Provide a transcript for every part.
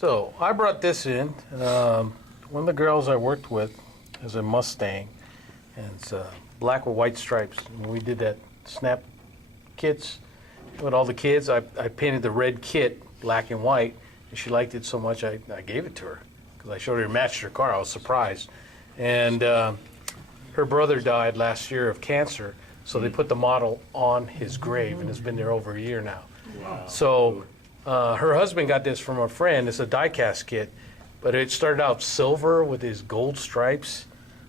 So I brought this in. One of the girls I worked with has a Mustang, and it's black with white stripes. And when we did that snap kits with all the kids, I painted the red kit black and white, and she liked it so much I gave it to her because I showed her it matched her car. I was surprised. And her brother died last year of cancer, so they put the model on his grave, and it's been there over a year now. Wow. So her husband got this from a friend. It's a die-cast kit, but it started out silver with his gold stripes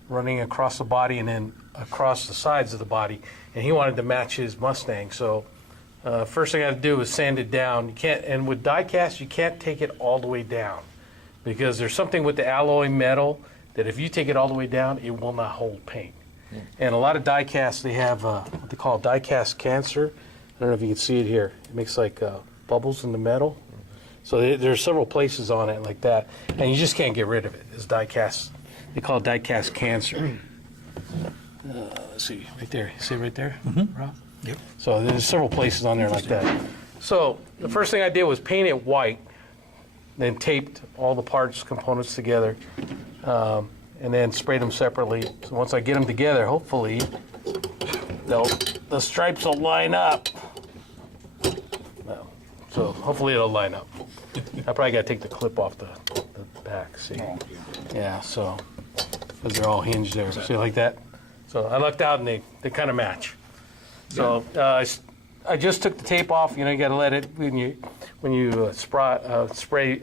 running across the body and then across the sides of the body, and he wanted to match his Mustang. So first thing I had to do was sand it down. You can't, and with die-cast, you can't take it all the way down because there's something with the alloy metal that if you take it all the way down, it will not hold paint. Yeah. And a lot of die-casts, they have what they call die-cast cancer. I don't know if you can see it here. It makes like bubbles in the metal. So there's several places on it like that, and you just can't get rid of it. It's die-cast. They call it die-cast cancer. Let's see, right there. See it right there, Rob? Yep. So there's several places on there like that. So the first thing I did was paint it white, then taped all the parts, components together, and then sprayed them separately. So once I get them together, hopefully, the stripes will line up. So hopefully it'll line up. I probably got to take the clip off the back, see? Yeah, so, because they're all hinged there. See, like that? So I lucked out and they kind of match. So I just took the tape off. You know, you got to let it, when you spray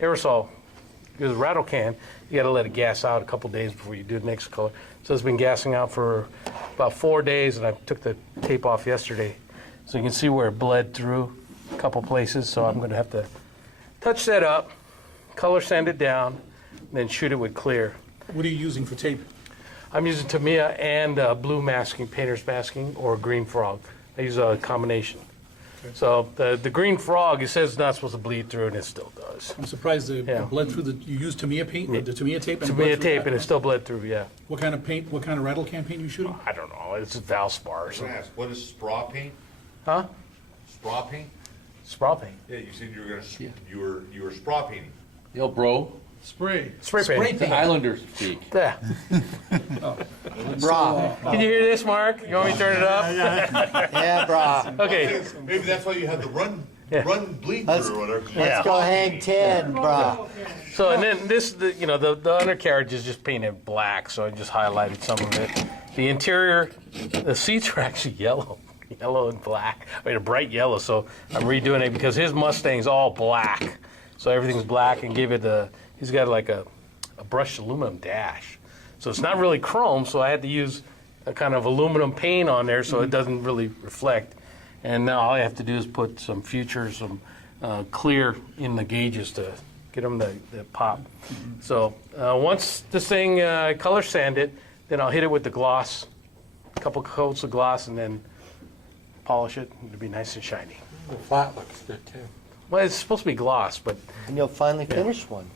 aerosol, use a rattle can, you got to let it gas out a couple days before you do the next color. So it's been gassing out for about 4 days, and I took the tape off yesterday. So you can see where it bled through a couple places. So I'm going to have to touch that up, color sand it down, and then shoot it with clear. What are you using for tape? I'm using Tamiya and blue masking, painter's masking, or green frog. I use a combination. Okay. So the green frog, it says it's not supposed to bleed through, and it still does. I'm surprised it bled through you used Tamiya paint, the Tamiya tape? Tamiya tape, and it still bled through, yeah. What kind of paint, what kind of rattle can paint are you shooting? I don't know, it's a Valspar or something. What is straw paint? Huh? Straw paint? Straw paint. Yeah, you said you were gonna, you were straw painting. Yo, bro. Spray. Spray paint. The Islanders speak. Yeah. Bra. Can you hear this, Mark? You want me to turn it up? Yeah, bra. Okay. Maybe that's why you had the run bleed Let's- through or whatever. Let's go hang 10, bra. So, and then this, the undercarriage is just painted black, so I just highlighted some of it. The interior, the seats are actually yellow and black. I mean, a bright yellow, so I'm redoing it because his Mustang's all black. So everything's black and give it he's got like a brushed aluminum dash. So it's not really chrome, so I had to use a kind of aluminum paint on there so it doesn't really reflect. And now all I have to do is put some futures, some clear in the gauges to get them to pop. So once this thing color sand it, then I'll hit it with the gloss, a couple coats of gloss, and then polish it. It'll be nice and shiny. The flat looks good too. Well, it's supposed to be gloss, but And you'll finally finish one.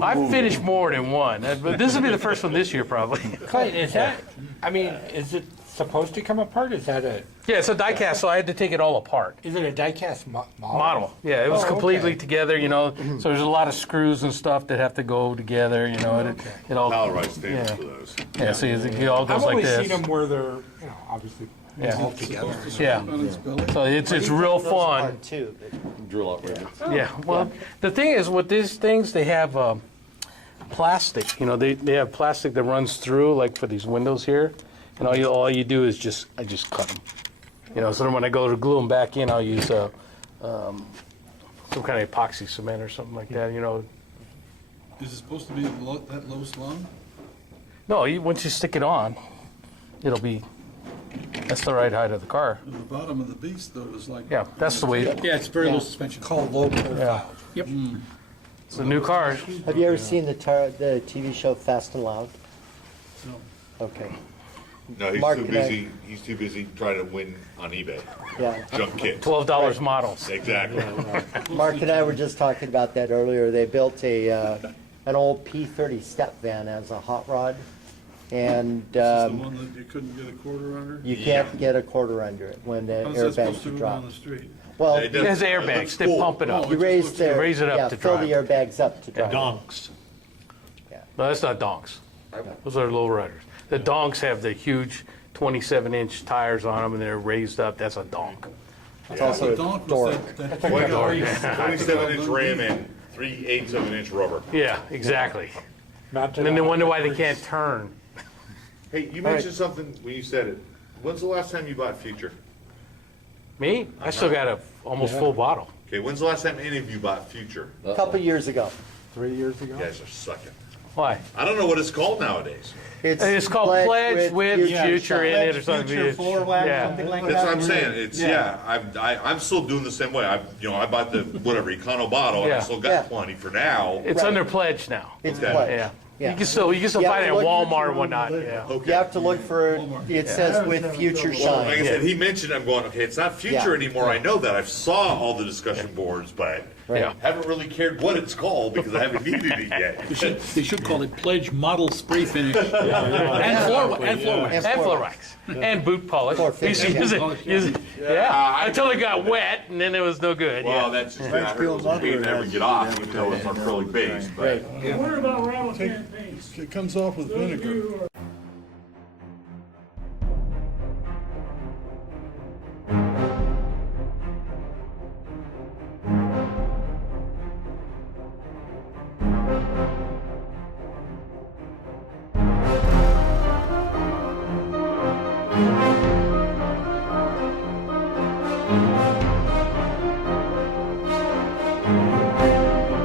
I've finished more than one. But this will be the first one this year, probably. Clayton, is that, I mean, is it supposed to come apart? Is that a, Yeah, it's a die cast, so I had to take it all apart. is it a die-cast model? Model. Yeah, it was Oh, completely okay. together, so there's a lot of screws and stuff that have to go together, it all. Tolerite standards Yeah. for those. Yeah, see, it all goes I've like only this. seen them where they're, obviously Yeah. all together. Yeah. So it's real fun. Part two, but Drill out right now. Yeah, well, the thing is, with these things, they have plastic. They have plastic that runs through, like for these windows here, and all you do is I just cut them. So then when I go to glue them back in, I'll use some kind of epoxy cement or something like that. Is it supposed to be that low slung? No, once you stick it on, that's the right height of the car. The bottom of the beast, though, is like... Yeah, that's the way. Yeah, it's very low suspension. Called low profile. Yeah, Yep. it's a new car. have you ever seen the TV show Fast and Loud? No. Okay. No, he's Mark too and I- busy. He's too busy trying to win on eBay. Yeah. Junk kits. $12 models. Exactly. Mark and I were just talking about that earlier. They built an old P30 step van as a hot rod, and This is the one that you couldn't get a quarter under? you can't get a quarter under it when the How's that supposed airbags to are go down dropped. the street? Well, It It has does- airbags, looks they cool. pump it up. Oh, you raise You the, raise it up yeah, to fill the drive. airbags up to drive. Donks. No, that's not donks. Those are lowriders. The donks have the huge 27-inch tires on them, and they're raised up. That's a donk. It's also a Donk door. was that 27-inch rim and 3/8 of an inch rubber. Yeah, exactly. Mounted And then they on wonder why they concrete. can't turn. Hey, you mentioned something when you said it. When's the last time you bought Future? Me? I still got a almost full bottle. Okay, when's the last time any of you bought Future? A couple years ago. 3 years ago. You guys are sucking. Why? I don't know what it's called nowadays. It's called Pledge with Future in it or something. Future floor wax, Yeah. something like That's that. what I'm saying. It's, yeah, I'm still doing the same way. I bought the, whatever, Econo bottle, and I Yeah. still Yeah. got plenty for now. It's Right. under pledge now. It's Okay. pledged. Yeah. Yeah. You can still You find have it to at look- Walmart and whatnot. Yeah. Okay. You have to look for, it says with future Well, like I shine. said, he mentioned, I'm going, okay, it's not Future Yeah. anymore. I know that. I've saw all the discussion boards, but Yeah. haven't really cared what it's called because I haven't needed it yet. They should call it Pledge Model Spray Finish. And floor wax. And floor wax. And boot polish. Floor We used to finish, use it. Yeah. Until it got wet, and then it was no good. Well, Yeah. that's just, I heard it was a pain to ever get off, even though it's acrylic base, but. Right. I wonder about rattle can paints. It comes off with Those of vinegar. you who are Right.